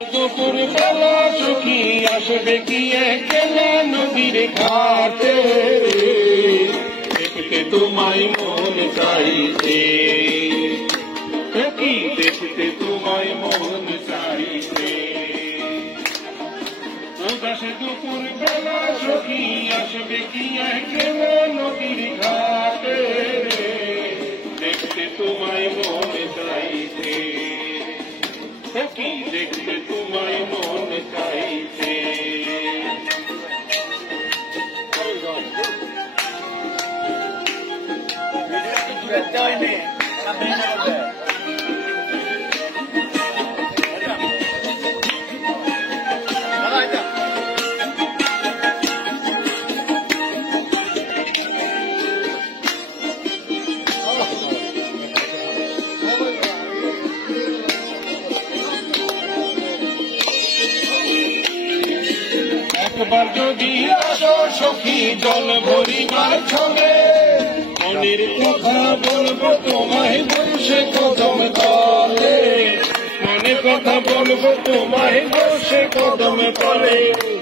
দুপুর বেলা সখী আসবে কি একলা নদীর ঘাটে, দেখতে তোমায় মন চাইছে, কি দেখতে তোমায় মন চাইছে। উদাস দুপুর বেলা সখী আসবে কি একলা নদীর ঘাটে, দেখতে তোমায় মন চাইছে, কি দেখতে তোমায় মন চাইছে। একবার যদি আসো সখী জল ভরিবার ছলে, মনের কথা বলবো তোমায় বসে কদম তলে, মনের কথা বলবো তোমায় বসে কদম তলে।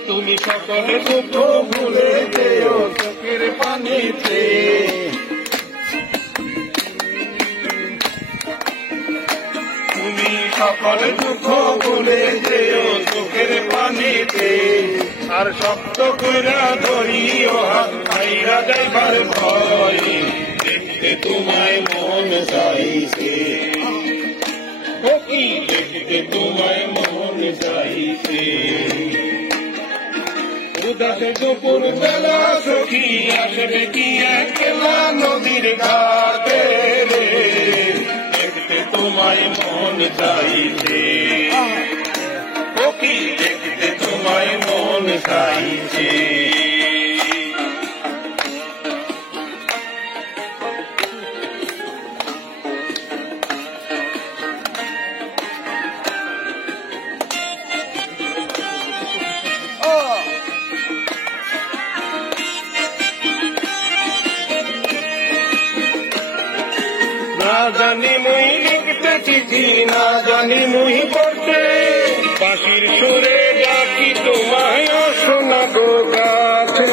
তুমি সকলে দুঃখ ভুলে যেও চোখের পানিতে, তুমি সকলে দুঃখ ভুলে যেও চোখের পানিতে। আর শক্ত কইরা ধরিও হাত খাইরা যাইবার ভয়, দেখতে তোমায় মন চাইছে, কি দেখতে তোমায় মন চাইছে। উদাস দুপুর বেলা সখী আসবে কি একলা নদীর ঘাটে, দেখতে তোমায় মন চাইছে, কি দেখতে তোমায় মন চাইছে। না জানি মুই লিখতে চিঠি, না জানি মুই পড়তে, বাঁশির সুরে ডাকি তোমায় শোনা গো গাছে,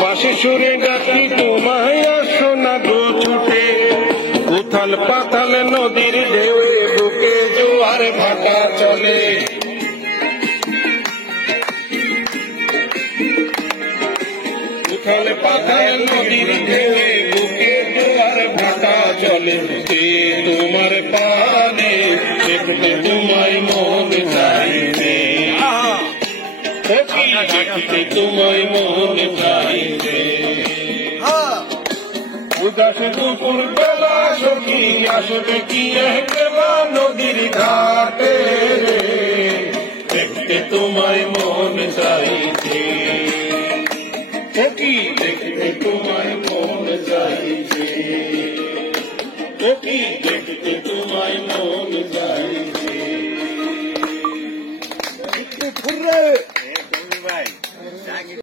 বাঁশির সুরে ডাকি তোমায় শোনা গো ছুটে। উথাল পাতাল নদীর ঢেউয়ে বুকে জোয়ার ভাটা চলে, উথাল পাতাল নদীর ঢেউয়ে বুকে জোয়ার ভাটা চলে। তোমার পানে দেখতে তোমায় মন চাইবে, দেখতে তোমায় মন চাইবে। উদাস দুপুর বেলা সখী আসবে কি একলা নদীর ঘাটে, দেখতে তোমায় মন চাইছে, কি দেখতে তোমায় মন চাইছে, কি দেখতে তোমায় মন চাইছে।